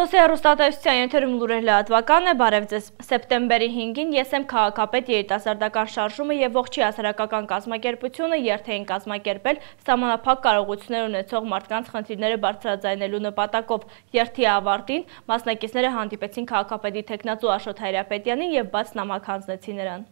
Սոսի հեռուստատեսության եթերում լուրեր լրատվական է, բարև ձեզ։ Սեպտեմբերի 5-ին ես եմ քաղաքապետ երիտասարդական շարժումը եւ ողջի հասարակական կազմակերպությունը երթ էին կազմակերպել սահմանափակ կարողություններ ունեցող մարդկանց խնդիրները բարձրաձայնելու նպատակով։ Երթի ավարտին մասնակիցները հանդիպեցին քաղաքապետի թեկնածու Աշոտ Հայրապետյանին եւ բաց նամակ հանձնեցին նրան։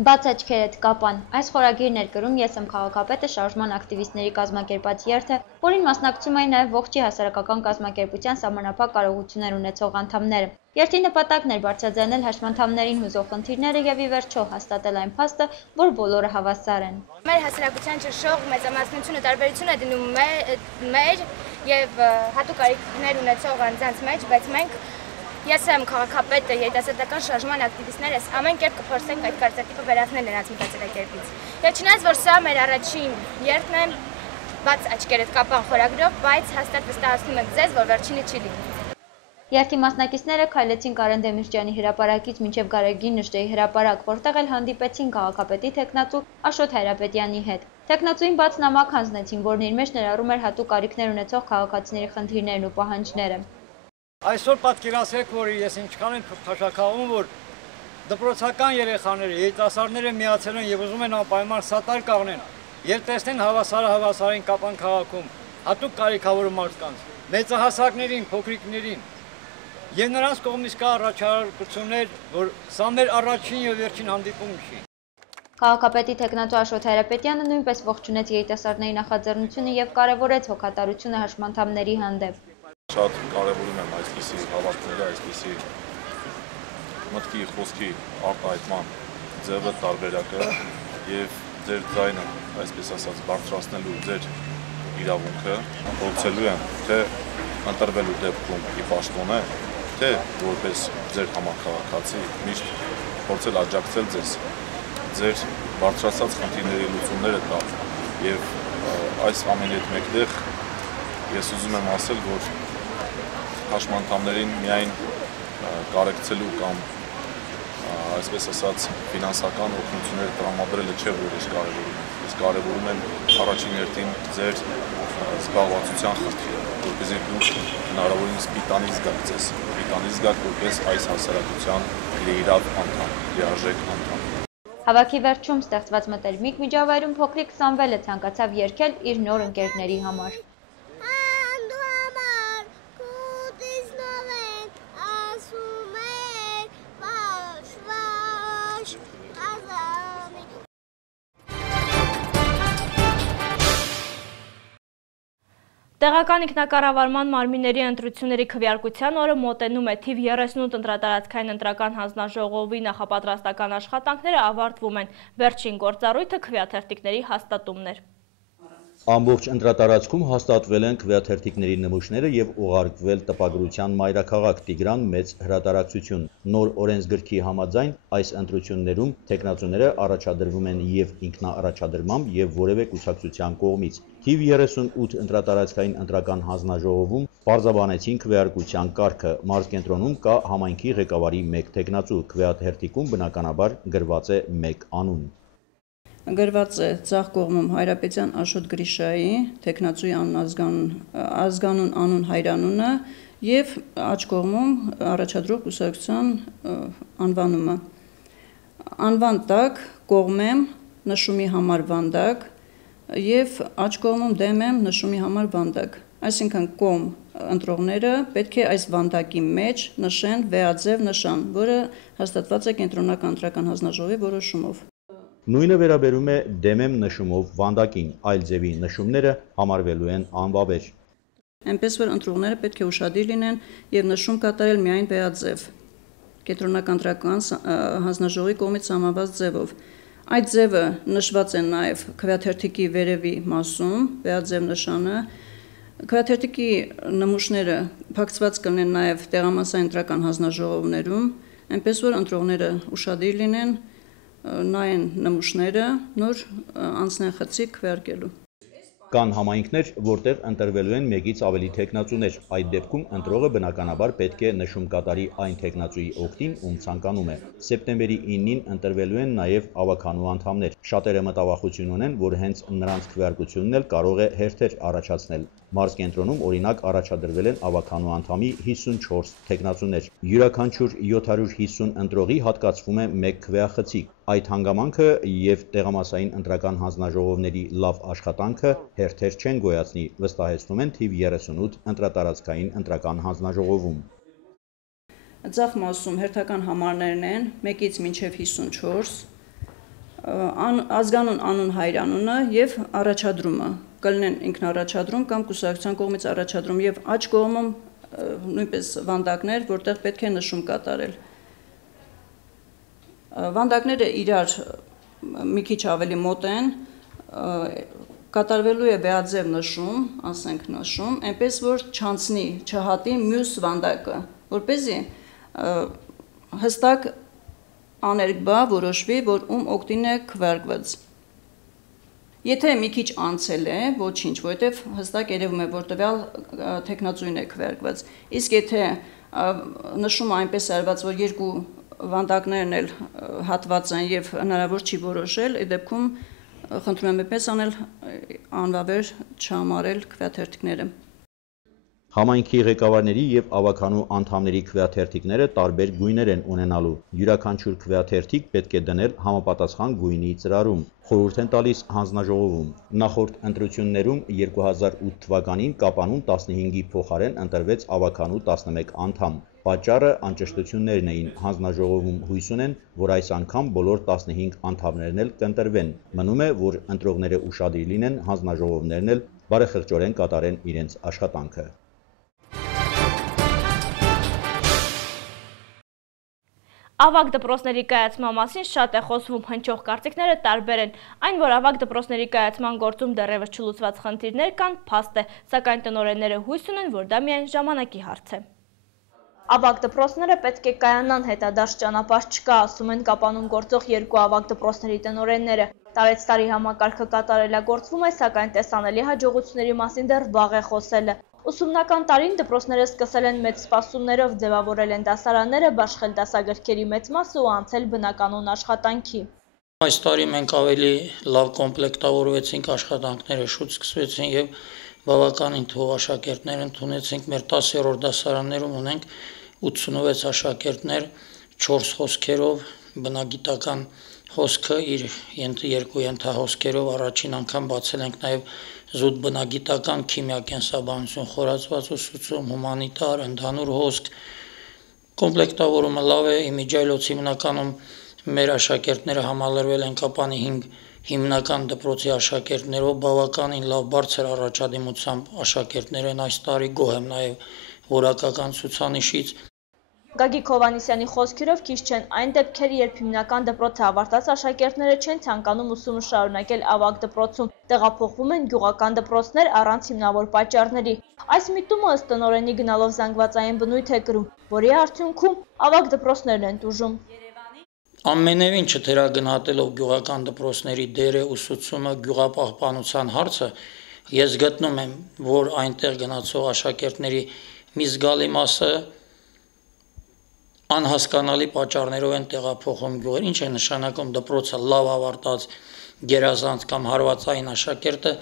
Բաց աչքերդ կապան։ Այս խորագիրն էր գրում «Ես եմ քաղաքապետը» շարժման ակտիվիստների կազմակերպած երթը, որին մասնակցում էին նաև ողջի հասարակական կազմակերպության սահմանափակ կարողություններ ունեցող անդամները։ Երթի նպատակն էր բարձրաձայնել հաշմանդամներին հուզող խնդիրները եւ ի վերջո հաստատել այն փաստը, որ բոլորը հավասար են։ Մեր հասարակության ճնշող մեծամասնությունը տարբերություն է դնում մեր եւ հատուկ կարիքներ ունեցող անձանց մեջ, բայց մենք Ես եմ քաղաքապետը երիտասարդական շարժման ակտիվիստներս ամեն կերպ կփորձենք այդ կարծրատիպը վերացնել նրանց մտածելակերպից։ Եվ չնայած որ սա մեր առաջին երթն է, բաց աչքերդ կապան խորագրով, բայց հաստատ վստահեցնում ենք ձեզ, որ վերջինը չի լինի։ Երթի մասնակիցները քայլեցին Կարեն Դեմիրճյանի հրապարակից մինչև Գարեգին Նժդեի հրապարակ, որտեղ էլ հանդիպեցին քաղաքապետի թեկնածու Աշոտ Հայրապետյանի հետ։ Թեկնածուին բաց նամակ հանձնեցին, որն իր մեջ ներառում էր հատուկ կարիքներ ունեցող քաղաքացիների խնդիրներն ու պահանջները։ Այսօր պատկերացրեք, որ ես ինչքան են փաշաքաղում, որ դպրոցական երեխաները, երիտասարդները միացել են եւ ուզում են անպայման սատար կաղնեն, եւ տեսնեն հավասարը հավասարին կապան քաղաքում, հատուկ կարիքավոր մարդկանց, մեծահասակներին, փոքրիկներին։ Եվ նրանց կողմից կա առաջարկություններ, որ սա մեր առաջին եւ վերջին հանդիպումը չի։ Քաղաքապետի թեկնածու Աշոտ Հայրապետյանը նույնպես ողջունեց երիտասարդների նախաձեռնությունը եւ կարեւորեց հոգատարությունը հաշմանդամների հանդեպ։ Շատ կարևորում եմ այսպիսի հավաքները, այսպիսի մտքի, խոսքի արտահայտման ձևը, տարբերակը եւ ձեր ձայնը, այսպես ասած, բարձրացնելու ձեր իրավունքը փորձելու եմ թե ընտրվելու դեպքում ի պաշտոն է, թե որպես ձեր համախաղացի միշտ փորձել աջակցել ձեզ, ձեր բարձրացած խնդիրների լուծումները տալ եւ այս ամենի հետ մեկտեղ ես ուզում եմ ասել, որ հաշմանդամներին միայն կարեկցելու կամ այսպես ասած ֆինանսական օգնություններ տրամադրելը չէ, որ ես կարևորում եմ։ Ես կարևորում եմ առաջին հերթին ձեր զբաղվածության խնդիրը, որպեսզի դուք հնարավորինս պիտանի զգաք ձեզ, պիտանի զգաք որպես այս հասարակության լիիրավ անդամ, լիարժեք անդամ։ Հավաքի վերջում ստեղծված մտերմիկ միջավայրում փոքրիկ Սամվելը ցանկացավ երգել իր նոր ընկերների համար։ Տեղական ինքնակառավարման մարմինների ընտրությունների քվեարկության օրը մոտենում է, թիվ 38 ընտրատարածքային ընտրական հանձնաժողովի նախապատրաստական աշխատանքները ավարտվում են, վերջին գործառույթը քվեաթերթիկների հաստատումն էր։ Ամբողջ ընտրատարածքում հաստատվել են քվեաթերթիկների նմուշները եւ ուղարկվել տպագրության մայրաքաղաք Տիգրան մեծ հրատարակչություն։ Նոր օրենսգրքի համաձայն այս ընտրություններում թեկնածուները առաջադրվում են եւ ինքնաառաջադրմամբ եւ որևէ կուսակցության կողմից։ Թիվ 38 ընտրատարածքային ընտրական հանձնաժողովում պարզաբանեցին քվեարկության կարգը։ Մարզկենտրոնում կա համայնքի ղեկավարի 1 թեկնածու, քվեաթերթիկում բնականաբար գրված է 1 անուն։ Գրված է ձախ կողմում Հայրապետյան Աշոտ Գրիշայի, թեկնածուի ազգանուն անուն հայրանունը եւ աջ կողմում առաջադրող կուսակցության անվանումը։ Անվան տակ կողմեմ նշումի համար վանդակ եւ աջ կողմում դեմեմ նշումի համար վանդակ։ Այսինքն կողմ ընտրողները պետք է այս վանդակի մեջ նշեն վեաձև նշան, որը հաստատված է կենտրոնական ընտրական հանձնաժողովի որոշումով։ Նույնը վերաբերում է դեմեմ նշումով վանդակին, այլ ձևի նշումները համարվելու են անվավեր։ Այնպես որ ընտրողները պետք է ուշադիր լինեն եւ նշում կատարել միայն վեաձև, կենտրոնական ընտրական հանձնաժողովի կողմից սահմանված ձևով։ Այդ ձևը նշված է նաեւ քվեաթերթիկի վերևի մասում, վեաձև նշանը։ Քվեաթերթիկի նմուշները փակցված կլինեն նաեւ տեղամասային ընտրական հանձնաժողովներում, այնպես որ ընտրողները ուշադիր լինեն նայեն նմուշները նոր անցնեն խցիկ քվեարկելու։ Կան համայնքներ, որտեղ ընտրվելու են մեկից ավելի թեկնածուներ, այդ դեպքում ընտրողը բնականաբար պետք է նշում կատարի այն թեկնածուի օգտին, ում ցանկանում է։ Սեպտեմբերի 9-ին ընտրվելու են նաև ավականու անդամներ։ Շատերը մտավախություն ունեն, որ հենց նրանց քվեարկությունն էլ կարող է հերթեր առաջացնել։ Մարզկենտրոնում օրինակ առաջադրվել են ավականու անդամի 54 թեկնածուներ։ Յուրաքանչյուր 750 ընտրողի հատկացվում է 1 քվեախցիկ։ Այդ հանգամանքը եւ տեղամասային ընտրական հանձնաժողովների լավ աշխատանքը հերթեր չեն գոյացնի, վստահեցնում են թիվ 38 ընտրատարածքային ընտրական հանձնաժողովում։ Ձախ մասում հերթական համարներն են 1-ից մինչև 54, ազգանուն անուն հայրանունը եւ առաջադրումը կլինեն ինքնառաջադրում կամ կուսակցության կողմից առաջադրում եւ աջ կողմում նույնպես վանդակներ, որտեղ պետք է նշում կատարել։ Վանդակները իրար մի քիչ ավելի մոտ են, կատարվելու է բեաձև նշում, ասենք նշում, այնպես որ չանցնի, չհատի մյուս վանդակը, որպեսզի հստակ աներկբա որոշվի, որ ում օգտին է քվեարկված։ Եթե մի քիչ անցել է, ոչինչ, որովհետև հստակ երևում է, որ տվյալ թեկնածուին է քվեարկված։ Իսկ եթե նշումը այնպես արված, որ երկու վանդակներն էլ հատված են եւ հնարավոր չի որոշել, այդ դեպքում խնդրում եմ այդպես անել, անվավեր չհամարել քվեաթերթիկները։ Համայնքի ղեկավարների եւ ավականու անդամների քվեաթերթիկները տարբեր գույներ են ունենալու։ Յուրաքանչյուր քվեաթերթիկ պետք է դնել համապատասխան գույնի ծրարում։ Խորհուրդ են տալիս հանձնաժողովում։ Նախորդ ընտրություններում 2008 թվականին Կապանուն 15-ի փոխարեն ընտրվեց ավականու 11 անդամ։ Պատճառը անճշտություններն էին։ Հանձնաժողովում հույս ունեն, որ այս անգամ բոլոր 15 անդամներն էլ կընտրվեն։ Մնում է, որ ընտրողները ուշադիր լինեն, հանձնաժողովներն էլ բարեխղճորեն կատարեն իրենց աշխատանքը։ Ավագ դպրոցների կայացման մասին շատ է խոսվում, հնչող կարծիքները տարբեր են։ Այն, որ ավագ դպրոցների կայացման գործում դեռևս չլուծված խնդիրներ կան, փաստ է, սակայն տնօրենները հույս ունեն, որ դա միայն ժամանակի հարց է։ Ավագ դպրոցները պետք է կայանան, հետադարձ ճանապարհ չկա, ասում են Կապանում գործող երկու ավագ դպրոցների տնօրենները։ Տարեցտարի համակարգը կատարելագործվում է, սակայն տեսանելի հաջողությունների մասին դեռ վաղ է խոսելը։ Ուսումնական տարին դպրոցները սկսել են մեծ սպասումներով, ձևավորել են դասարանները, բաշխել դասագրքերի մեծ մասը ու անցել բնականոն աշխատանքի։ Այս տարի մենք ավելի լավ կոմպլեկտավորվեցինք, աշխատանքները շուտ սկսվեցին եւ բավականին թվով աշակերտներ ընդունեցինք։ Մեր 10-րդ դասարաններում ունենք 86 աշակերտներ 4 հոսքերով, բնագիտական հոսքը իր երկու ենթահոսքերով առաջին անգամ բացել ենք նաեւ զուտ բնագիտական, քիմիա, կենսաբանություն, խորացված ուսուցում, հումանիտար, ընդհանուր հոսք, կոմպլեկտավորումը լավ է, իմիջիայլոց հիմնականում մեր աշակերտները համալրվել են Կապանի 5 հիմնական դպրոցի աշակերտներով, բավականին լավ բարձր առաջադիմությամբ աշակերտներ են այս տարի, գոհ եմ նաև որակական ցուցանիշից։ Գագիկ Հովհաննիսյանի խոսքերով քիչ չեն այն դեպքերը, երբ հիմնական դպրոցը ավարտած աշակերտները չեն ցանկանում ուսումը շարունակել ավագ դպրոցում, տեղափոխվում են գյուղական դպրոցներ առանց հիմնավոր պատճառների։ Այս միտումը ըստ տնօրենի գնալով զանգվածային բնույթ է կրում, որի արդյունքում ավագ դպրոցներն են տուժում։ Ամենևին չթերագնահատելով գյուղական դպրոցների դերը ուսուցումը, գյուղապահպանության հարցը, ես գտնում եմ, որ այնտեղ գնացող աշակերտների մի զգալի մասը անհասկանալի պատճառներով են տեղափոխում գյուղեր, ինչ է նշանակում դպրոցը լավ ավարտած գերազանց կամ հարվածային աշակերտը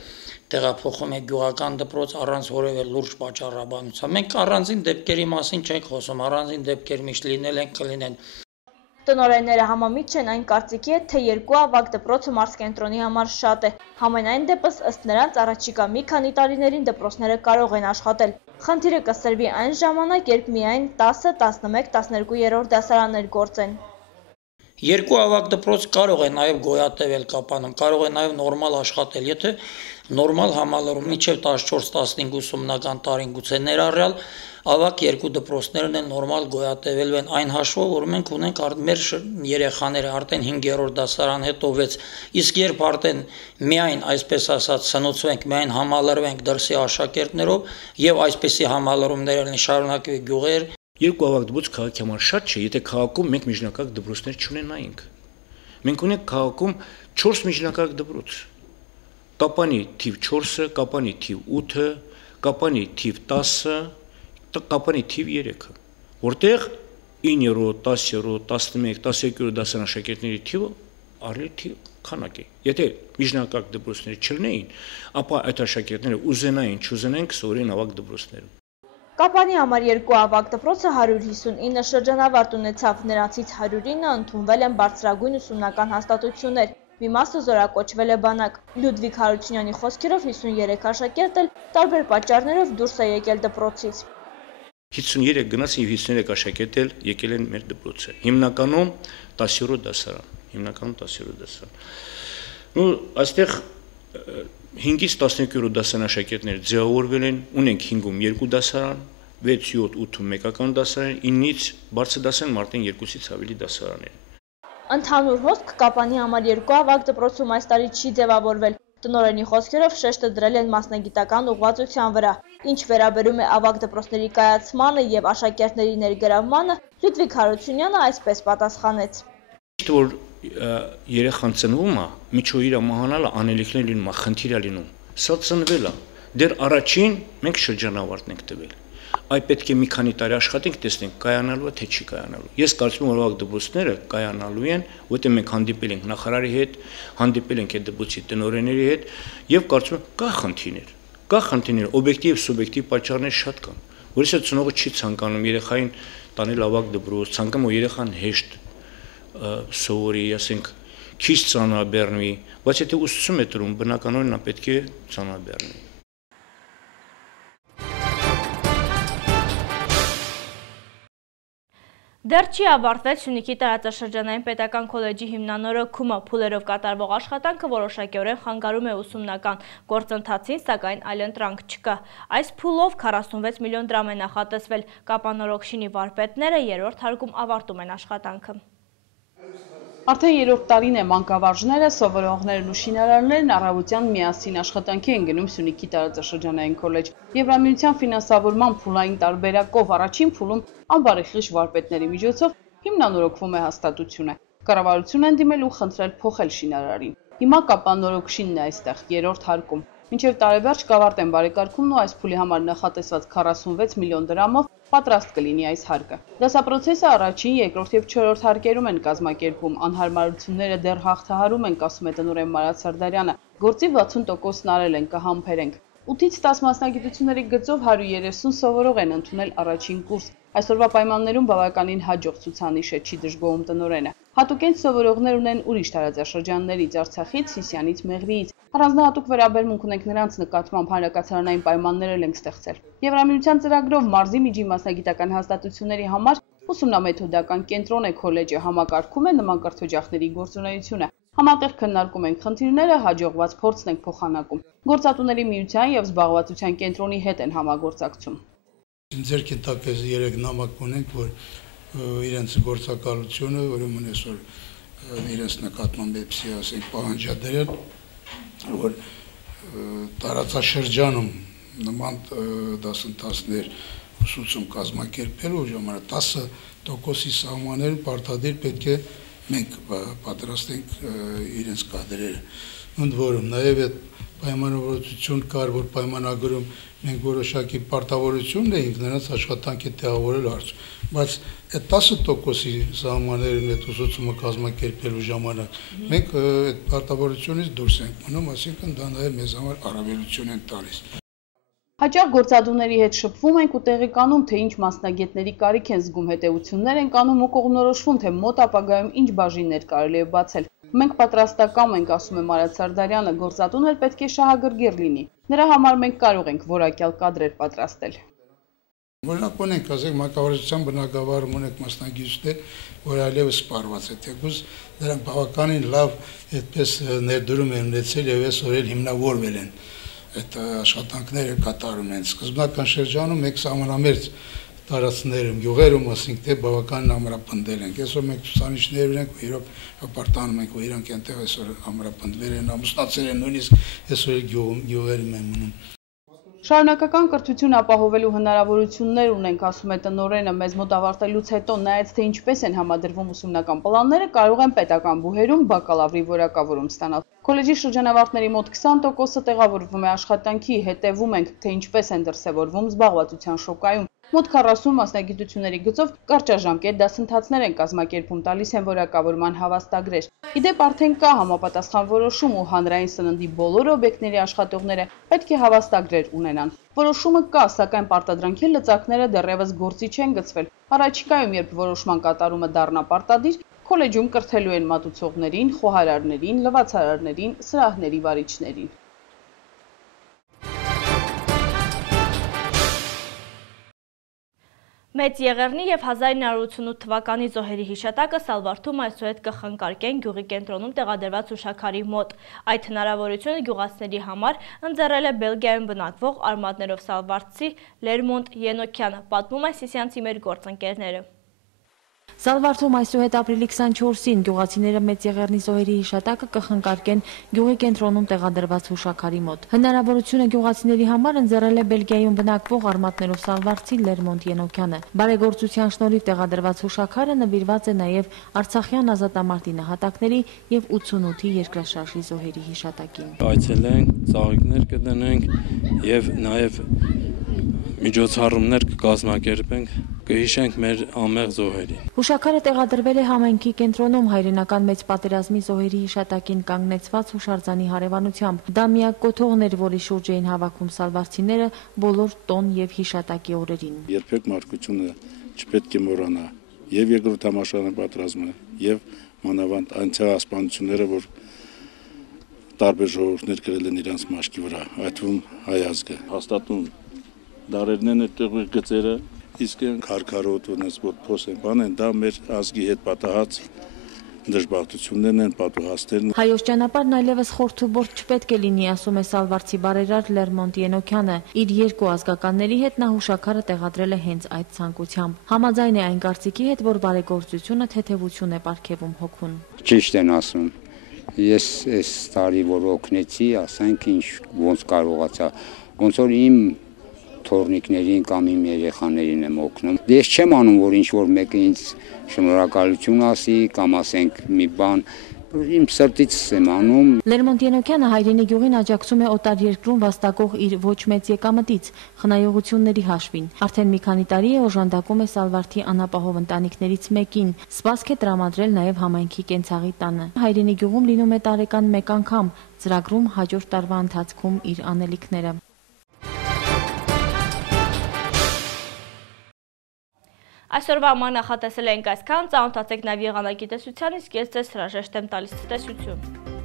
տեղափոխում է գյուղական դպրոց առանց որևէ լուրջ պատճառաբանության։ Մենք առանձին դեպքերի մասին չենք խոսում, առանձին դեպքեր միշտ լինել են, կլինեն։ Տնօրենները համամիտ չեն այն կարծիքի հետ, թե երկու ավագ դպրոցը մարզկենտրոնի համար շատ է։ Համենայն դեպս ըստ նրանց առաջիկա մի քանի տարիներին դպրոցները կարող են աշխատել։ Խնդիրը կսրվի այն ժամանակ, երբ միայն 10, 11, 12-րդ դասարաններ գործեն։ Երկու ավագ դպրոց կարող է նաև գոյատևել Կապանում, կարող է նաև նորմալ աշխատել, եթե նորմալ համալրում մինչև 14-15 ուսումնական տարին գուցե ներառյալ ավագ երկու դպրոցներն են նորմալ գոյատևելու են այն հաշվով, որ մենք ունենք մեր երեխաները արդեն 5-րդ դասարան հետո 6, իսկ երբ արդեն միայն այսպես ասած սնուցվենք, միայն համալրվենք դրսի աշակերտներով եւ այսպեսի համալրումներ շարունակվի գյուղեր, երկու ավագ դպրոց քաղաքի համար շատ չէ, եթե քաղաքում մենք միջնակարգ դպրոցներ չունենայինք։ Մենք ունենք քաղաքում 4 միջնակարգ դպրոց։ կապանի թիվ 4-ը, կապանի թիվ 8-ը, կապանի թիվ 10-ը, կապանի թիվ 3-ը, որտեղ 9-րդ, 10-րդ, 11, 12-րդ դասարան աշակերտների թիվը արել թիվ քանակ է։ Եթե միջնակարգ դպրոցները չլինեին, ապա այդ աշակերտները ուզենային, չուզենային կսովորեին ավագ դպրոցներում։ Կապանի համար 2 ավագ դպրոցը 159 շրջանավարտ ունեցավ, նրանցից 109-ը ընդունվել են բարձրագույն ուսումնական հաստատություններ, մի մասը զորակոչվել է բանակ։ Լյուդվիգ Հարությունյանի խոսքերով 53 աշակերտ էլ տարբեր պատճառներով դուրս է եկել դպրոցից։ 53 գնաց եւ 53 աշակերտ էլ եկել են մեր դպրոցը։ Հիմնականում 10-րդ դասարան։ Ու այստեղ 5-ից 12-րդ դասարան աշակերտները ձևավորվել են, ունենք 5-ում 2 դասարան, 6, 7, 8-ում մեկական դասարան, 9-ից բարձր դասարան մարդեն 2-ից ավելի դասարաններ։ Ընդհանուր հոսք Կապանի համար 2 ավագ դպրոցում այս տարի չի ձևավորվել։ Տնօրենի խոսքերով շեշտը դրել են մասնագիտական ուղղվածության վրա։ Ինչ վերաբերում է ավագ դպրոցների կայացմանը եւ աշակերտների ներգրավմանը, Լյուդվիգ Հարությունյանը այսպես պատասխանեց. Որ երեխան ծնվում է, միջով իր մահանալը անելիքներ լինում է, խնդիր է լինում։ Սա ծնվել է։ Դեռ առաջին մենք շրջանավարտն ենք տվել։ Այ պետք է մի քանի տարի աշխատենք, տեսնենք կայանալու է թե չի կայանալու։ Ես կարծում եմ, որ ավագ դպրոցները կայանալու են, որտեղ մենք հանդիպել ենք նախարարի հետ, հանդիպել ենք այդ դպրոցի տնօրենների հետ եւ կարծում եմ կա խնդիրներ։ Կա խնդիրներ, օբյեկտիվ եւ սուբյեկտիվ պատճառներ շատ կան։ Որից է ծնողը չի ցանկանում երեխային տանել ավագ դպրոց, ցանկանում որ երեխան հեշտ սովորի, ասենք, քիչ ծանրաբեռնվի, բայց եթե ուսուցում է տրում, բնականորեն նա պետք է ծանրաբեռնվի։ Դեռ չի ավարտվել Սյունիքի տարածաշրջանային պետական քոլեջի հիմնանորոգումը, փուլերով կատարվող աշխատանքը որոշակիորեն խանգարում է ուսումնական գործընթացին, սակայն այլընտրանք չկա։ Այս փուլով 46 միլիոն դրամ է նախատեսվել, կապանորոգշինի վարպետները երրորդ հարկում ավարտում են աշխատանքը։ Արդեն երրորդ տարին է մանկավարժները, սովորողներն ու շինարարներն առավոտյան միասին աշխատանքի են գնում Սյունիքի տարածաշրջանային քոլեջ։ Եվրամիության ֆինանսավորման փուլային տարբերակով առաջին փուլում անբարեխիղճ վարպետների միջոցով հիմնանորոգվում է հաստատությունը։ Կառավարություն են դիմել ու խնդրել փոխել շինարարին։ Հիմա կապանորոգշինն է այստեղ երրորդ հարկում։ Մինչև տարեվերջ կավարտեն բարեկարգումն ու այս փուլի համար նախատեսված 46 միլիոն դրամով պատրաստ կլինի այս հարկը։ Դասապրոցեսը առաջին, երկրորդ եւ չորրորդ հարկերում են կազմակերպում, անհարմարությունները դեռ հաղթահարում ենք, ասում է տնօրեն Մարատ Սարդարյանը։ Գործի 60%-ն արել են, կհամբերենք։ 8-ից 10 մասնագիտությունների գծով 130 սովորող են ընդունել առաջին կուրս։ Այսօրվա պայմաններում բավականին հաջող ցուցանիշ է, չի դժգոհում տնօրենը։ Հատուկենտ սովորողներ ունեն ուրիշ տարածաշրջաններից, Արցախից, Սիսիանից, Մեղրիից։ Առանձնահատուկ վերաբերմունք ունենք նրանց նկատմամբ, հանրակացարանային պայմաններ ենք ստեղծել։ Եվրամիության ծրագրով մարզի միջի մասնագիտական հաստատությունների համար ուսումնամեթոդական կենտրոն է քոլեջը, համակարգում է նման կրթօջախների գործունեությունը։ Համատեղ քննարկում ենք խնդիրները, հաջողված փորձն ենք փոխանակում։ Գործատուների միության եւ զբաղվածության կենտրոնի հետ են համագործակցում։ Ձեր կետակեզ 3 նամակ ունենք, որ իրենց գործակալությունը, ուրեմն այսօր իրենց նկատմամբ էպսի ասենք պահանջադրել, որ տարածաշրջանում նման դասընթացներ ուսուցում կազմակերպելու ժամանակ 10%-ի սահմաններում պարտադիր պետք է մենք պատրաստենք իրենց կադրերը։ Ընդ որում նաև այդ պայմանավորվածություն կար, որ պայմանագրում մենք որոշակի պարտավորություն էինք նրանց աշխատանքի տեղավորել հարցում, բայց այդ 10%-ի սահմաններում այդ ուսուցումը կազմակերպելու ժամանակ մենք այդ պարտավորությունից դուրս ենք մնում, այսինքն դա նաև մեզ համար առավելություն են տալիս։ Հաճախ գործադուների հետ շփվում ենք ու տեղեկանում, թե ինչ մասնագետների կարիք են զգում, հետևություններ ենք անում ու կողմնորոշվում, թե մոտ ապագայում ինչ բաժիններ կարելի է բացել։ Մենք պատրաստական ենք, ասում է Մարատ Սարդարյանը, գործատուն էլ պետք է շահագրգիռ լինի։ Նրա համար մենք կարող ենք որակյալ կադրեր պատրաստել։ Օրինակ ունենք, ասենք, մանկավարժության բնագավառում ունենք մասնագետներ, որ այլևս սպառված է, թեկուզ նրանք բավականին լավ այդպես ներդրում են ունեցել եւ այսօր էլ հիմնավորվել են այդ աշխատանքները կատարում են։ Սկզբնական շրջանում մենք սահմանամերձ տարածքներում, գյուղերում, ասենք, թե բավականին ամրապնդել ենք։ Այսօր մենք ցուցանիշներ ունենք, ու իրոք հպարտանում ենք, որ իրանք այնտեղ այսօր ամրապնդվել են, ամուսնացել են, նույնիսկ այսօր գյուղերում են մնում։ Շարունակական կրթություն ապահովելու հնարավորություններ ունենք, ասում է տնօրենը, մեզ մոտ ավարտելուց հետո նայած թե ինչպես են համադրվում ուսումնական պլանները, կարող են պետական բուհերում բակալավրի որակավորում ստանալ։ Քոլեջի շրջանավարտների մոտ 20%-ը տեղավորվում է աշխատանքի, հետևում ենք, թե ինչպես են դրսևորվում զբաղվածության շոկայում։ Մոտ 40 մասնագիտությունների գծով կարճաժամկետ դասընթացներ են կազմակերպում, տալիս են որակավորման հավաստագրեր։ Իդեպ արդեն կա համապատասխան որոշում ու հանրային սննդի բոլոր օբյեկտների աշխատողները պետք է հավաստագրեր ունենան։ Որոշումը կա, սակայն պարտադրանքի լծակները դեռևս գործի չեն գցվել։ Առաջիկայում, երբ որոշման կատարումը դառնա պարտադիր, քոլեջում կրթելու են մատուցողներին, խոհարարներին, լվացարարներին, սրահների վարիչներին։ Մեծ Եղեռնի և 1988 թվականի զոհերի հիշատակը Սալվարդում այսուհետ կխնկարկեն գյուղի կենտրոնում տեղադրված հուշաքարի մոտ։ Այդ հնարավորությունը գյուղացիների համար ընձեռել է Բելգիայում բնակվող արմատներով սալվարդցի Լերմոնտ Ենոքյանը, պատմում է Սիսյանցի մեր գործընկերները։ Սալվարդում այսուհետ ապրիլի 24-ին գյուղացիները Մեծ Եղեռնի զոհերի հիշատակը կխնկարկեն գյուղի կենտրոնում տեղադրված հուշաքարի մոտ։ Հնարավորությունը գյուղացիների համար ընձեռել է Բելգիայում բնակվող արմատներով սալվարդցի Լերմոնտ Ենոքյանը։ Բարեգործության շնորհիվ տեղադրված հուշաքարը նվիրված է նաև Արցախյան ազատամարտի նահատակների և 88-ի երկրաշարժի զոհերի հիշատակին։ Այցելենք, ծաղիկներ կդնենք և նաև միջոցառումներ կկազմակերպենք, կհիշենք մեր անմեղ զոհերին։ Հուշաքարը տեղադրվել է համայնքի կենտրոնում հայրենական մեծ պատերազմի զոհերի հիշատակին կանգնեցված հուշարձանի հարևանությամբ։ Դա միակ կոթողն էր, որի շուրջ էին հավաքում սալվարդցիները բոլոր տոն և հիշատակի օրերին։ Երբեք մարդկությունը չպետք է մոռանա և երկրորդ համաշխարհային պատերազմը, և մանավանդ այն ցեղասպանությունները, որ տարբեր ժողովուրդներ կրել են իրենց մաշկի վրա, այդ թվում հայ ազգը։ Հաստատում դարերն են այդտեղ գծերը, իսկ քարքարոտ ունես որ փոս են բան են, դա մեր ազգի հետ պատահած դժբախտություններն են, պատուհասներն։ Հայոց ճանապարհն այլևս խորթուբորդ չպետք է լինի, ասում է սալվարդցի բարերար Լերմոնտ Ենոքյանը։ Իր երկու ազգականների հետ նա հուշաքարը տեղադրել է հենց այդ ցանկությամբ։ Համաձայն է այն կարծիքի հետ, որ բարեգործությունը թեթևություն է պարգևում հոգուն։ Ճիշտ են ասում։ Ես այս տարի որ օգնեցի, ասենք ինչ ոնց կարողացա, ոնց որ իմ թորնիկներին կամ իմ երեխաներին եմ օգնում։ Ես չեմ անում, որ ինչ-որ մեկը ինձ շնորհակալություն ասի կամ ասենք մի բան, իմ սրտից եմ անում։ Լերմոնտ Ենոքյանը հայրենի գյուղին աջակցում է օտար երկրում վաստակող իր ոչ մեծ եկամտից, խնայողությունների հաշվին։ Արդեն մի քանի տարի է օժանդակում է Սալվարդի անապահով ընտանիքներից մեկին։ Սպասք է տրամադրել նաև համայնքի կենցաղի տանը։ Հայրենի գյուղում լինում է տարեկան մեկ անգամ, ծրագրում հաջորդ տարվա ընթացքում իր անելիքները։ Այսօրվա համար նախատեսել ենք այսքան, ծանոթացեք նաև եղանակի տեսության, իսկ ես ձեզ հրաժեշտ եմ տալիս ցտեսություն։